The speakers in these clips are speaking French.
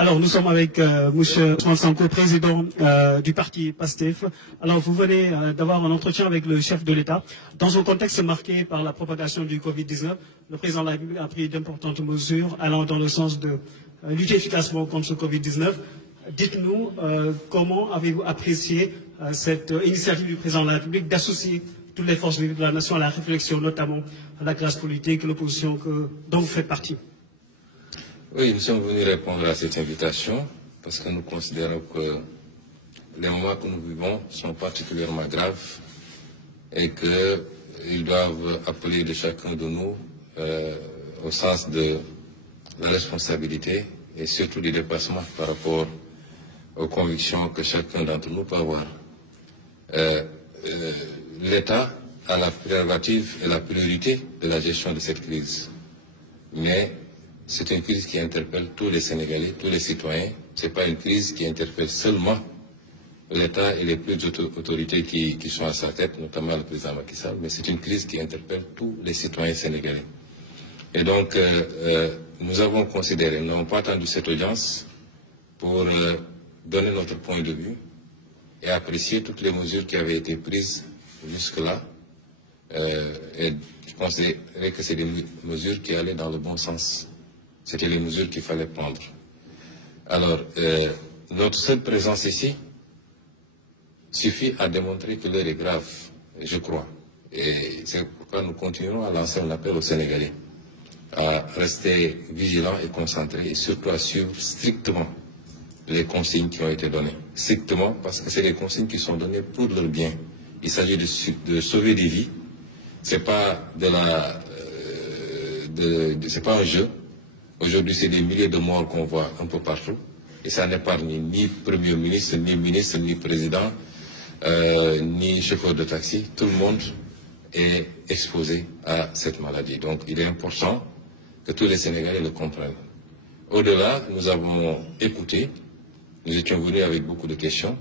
Alors, nous sommes avec M. Ousmane Sonko, président du parti PASTEF. Alors, vous venez d'avoir un entretien avec le chef de l'État. Dans un contexte marqué par la propagation du Covid-19, le président de la République a pris d'importantes mesures allant dans le sens de lutter efficacement contre ce Covid-19. Dites-nous comment avez-vous apprécié cette initiative du président de la République d'associer toutes les forces vives de la nation à la réflexion, notamment à la classe politique, l'opposition dont vous faites partie? Oui, nous sommes venus répondre à cette invitation parce que nous considérons que les moments que nous vivons sont particulièrement graves et qu'ils doivent appeler de chacun de nous au sens de la responsabilité et surtout du dépassement par rapport aux convictions que chacun d'entre nous peut avoir. L'État a la prérogative et la priorité de la gestion de cette crise. Mais c'est une crise qui interpelle tous les Sénégalais, tous les citoyens. Ce n'est pas une crise qui interpelle seulement l'État et les plus autorités qui sont à sa tête, notamment le président Macky Sall, mais c'est une crise qui interpelle tous les citoyens sénégalais. Et donc, nous avons considéré, nous n'avons pas attendu cette audience pour donner notre point de vue et apprécier toutes les mesures qui avaient été prises jusque-là. Et je considérais que c'est des mesures qui allaient dans le bon sens. C'était les mesures qu'il fallait prendre. Alors, notre seule présence ici suffit à démontrer que l'heure est grave, je crois. Et c'est pourquoi nous continuerons à lancer un appel aux Sénégalais à rester vigilants et concentrés et surtout à suivre strictement les consignes qui ont été données. Strictement parce que c'est des consignes qui sont données pour leur bien. Il s'agit de sauver des vies. C'est pas c'est pas un jeu. Aujourd'hui, c'est des milliers de morts qu'on voit un peu partout. Et ça n'épargne ni Premier ministre, ni président, ni chauffeur de taxi. Tout le monde est exposé à cette maladie. Donc, il est important que tous les Sénégalais le comprennent. Au-delà, nous avons écouté. Nous étions venus avec beaucoup de questions.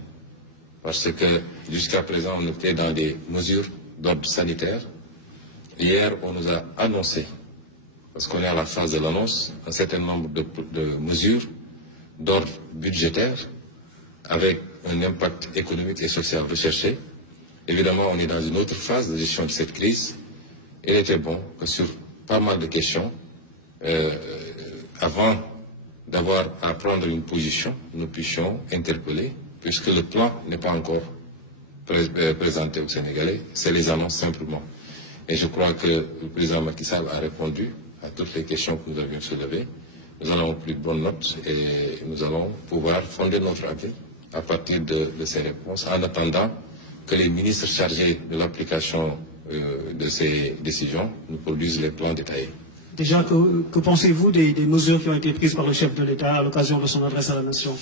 Parce que jusqu'à présent, on était dans des mesures d'ordre sanitaire. Hier, on nous a annoncé, parce qu'on est à la phase de l'annonce, un certain nombre de mesures d'ordre budgétaire avec un impact économique et social recherché. Évidemment, on est dans une autre phase de gestion de cette crise. Il était bon que sur pas mal de questions, avant d'avoir à prendre une position, nous puissions interpeller, puisque le plan n'est pas encore présenté aux Sénégalais, c'est les annonces simplement. Et je crois que le président Macky Sall a répondu à toutes les questions que nous avions soulevées. Nous en avons pris de bonnes notes et nous allons pouvoir fonder notre avis à partir de ces réponses, en attendant que les ministres chargés de l'application de ces décisions nous produisent les plans détaillés. Déjà, que pensez-vous des mesures qui ont été prises par le chef de l'État à l'occasion de son adresse à la nation?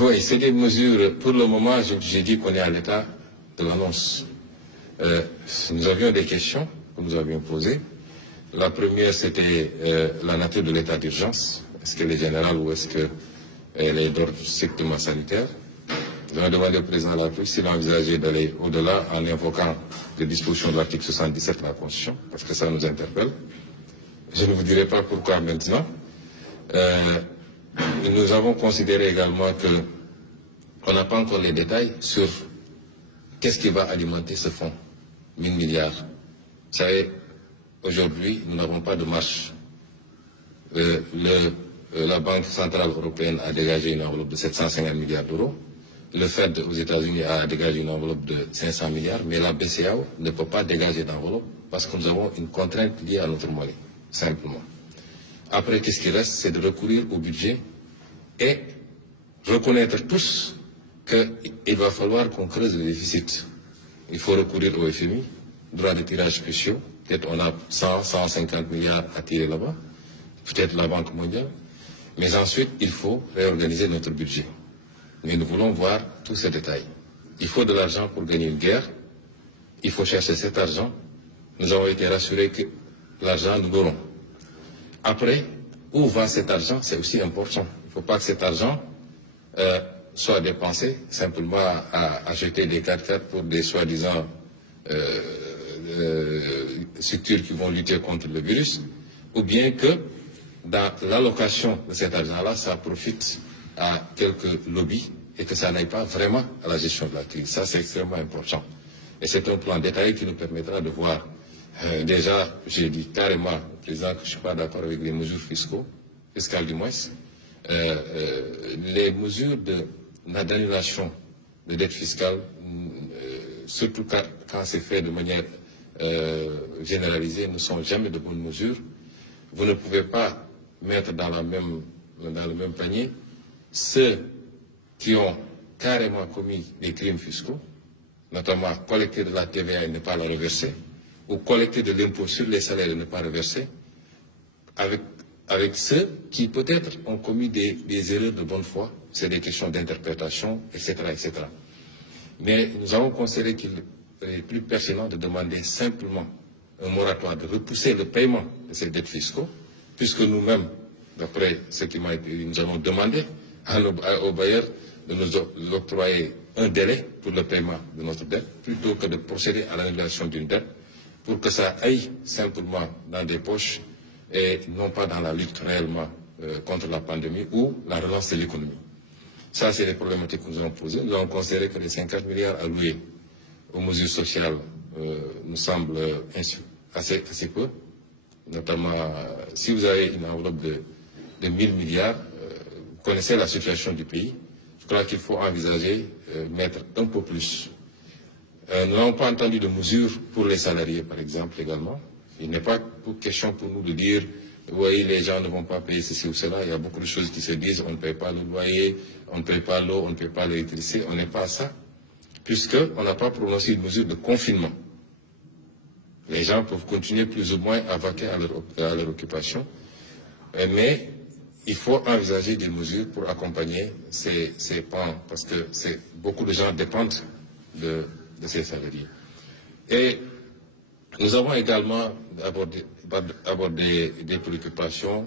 Oui, c'est des mesures. Pour le moment, j'ai dit qu'on est à l'état de l'annonce. Nous avions des questions que nous avions posées. La première, c'était la nature de l'état d'urgence. Est-ce qu'elle est générale ou est-ce qu'elle est d'ordre strictement sanitaire? Nous avons demandé au président de la République s'il envisageait d'aller au-delà en invoquant les dispositions de l'article 77 de la Constitution, parce que ça nous interpelle. Je ne vous dirai pas pourquoi maintenant. Nous avons considéré également qu'on n'a pas encore les détails sur qu'est-ce qui va alimenter ce fonds, 1000 milliards. Vous savez, aujourd'hui, nous n'avons pas de marche. La Banque centrale européenne a dégagé une enveloppe de 750 milliards d'euros. Le Fed aux États-Unis a dégagé une enveloppe de 500 milliards, mais la BCEAO ne peut pas dégager d'enveloppe parce que nous avons une contrainte liée à notre monnaie, simplement. Après, qu'est-ce qui reste? C'est de recourir au budget et reconnaître tous qu'il va falloir qu'on creuse le déficit. Il faut recourir au FMI, droit de tirage spéciaux. Peut-être on a 150 milliards à tirer là-bas, peut-être la Banque mondiale. Mais ensuite, il faut réorganiser notre budget. Mais nous voulons voir tous ces détails. Il faut de l'argent pour gagner une guerre. Il faut chercher cet argent. Nous avons été rassurés que l'argent, nous l'aurons. Après, où va cet argent? C'est aussi important. Il ne faut pas que cet argent soit dépensé simplement à acheter des 4x4 pour des soi-disant structures qui vont lutter contre le virus, ou bien que dans l'allocation de cet argent-là, ça profite à quelques lobbies et que ça n'aille pas vraiment à la gestion de la crise. Ça, c'est extrêmement important. Et c'est un plan détaillé qui nous permettra de voir. Déjà, j'ai dit carrément au président que je ne suis pas d'accord avec les mesures fiscales du moins. Les mesures d'annulation de dette fiscale, surtout quand c'est fait de manière généralisée, ne sont jamais de bonnes mesures. Vous ne pouvez pas mettre dans le même panier ceux qui ont carrément commis des crimes fiscaux, notamment collecter de la TVA et ne pas la reverser, ou collecter de l'impôt sur les salaires et ne pas reverser, avec ceux qui peut-être ont commis des erreurs de bonne foi, c'est des questions d'interprétation, etc., etc. Mais nous avons considéré qu'il est plus pertinent de demander simplement un moratoire, de repousser le paiement de ces dettes fiscaux, puisque nous-mêmes, d'après ce qui m'a été dit, nous avons demandé aux bailleurs de nous octroyer un délai pour le paiement de notre dette, plutôt que de procéder à l'annulation d'une dette, pour que ça aille simplement dans des poches et non pas dans la lutte réellement contre la pandémie ou la relance de l'économie. Ça, c'est les problématiques que nous avons posées. Nous avons considéré que les 50 milliards alloués aux mesures sociales nous semblent assez peu. Notamment, si vous avez une enveloppe de 1000 milliards, vous connaissez la situation du pays. Je crois qu'il faut envisager mettre un peu plus. Nous n'avons pas entendu de mesures pour les salariés, par exemple, également. Il n'est pas question pour nous de dire, oui, les gens ne vont pas payer ceci ou cela. Il y a beaucoup de choses qui se disent, on ne paye pas le loyer, on ne paye pas l'eau, on ne paye pas l'électricité. On n'est pas à ça, puisqu'on n'a pas prononcé une mesure de confinement. Les gens peuvent continuer plus ou moins à vaquer à leur occupation, mais il faut envisager des mesures pour accompagner ces pans, parce que beaucoup de gens dépendent de ces salariés. Et nous avons également abordé des préoccupations,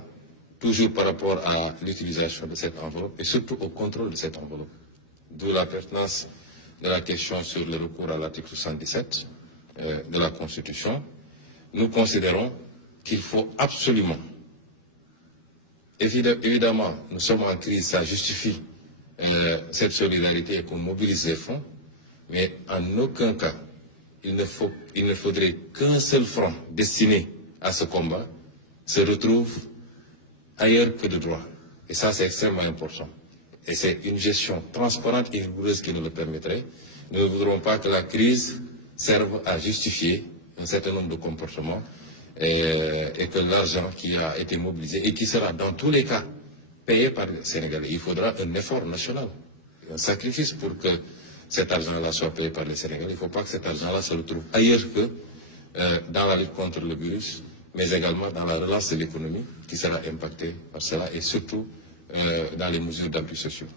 toujours par rapport à l'utilisation de cette enveloppe et surtout au contrôle de cette enveloppe. D'où la pertinence de la question sur le recours à l'article 77 de la Constitution. Nous considérons qu'il faut absolument, évidemment, nous sommes en crise, ça justifie cette solidarité et qu'on mobilise les fonds, mais en aucun cas, il ne faudrait qu'un seul franc destiné à ce combat se retrouve ailleurs que de droit. Et ça, c'est extrêmement important. Et c'est une gestion transparente et rigoureuse qui nous le permettrait. Nous ne voudrons pas que la crise serve à justifier un certain nombre de comportements et que l'argent qui a été mobilisé et qui sera dans tous les cas payé par les Sénégalais. Il faudra un effort national, un sacrifice pour que cet argent-là soit payé par les Sénégalais. Il ne faut pas que cet argent-là se retrouve ailleurs que dans la lutte contre le virus, mais également dans la relance de l'économie qui sera impactée par cela et surtout dans les mesures d'appui sociaux.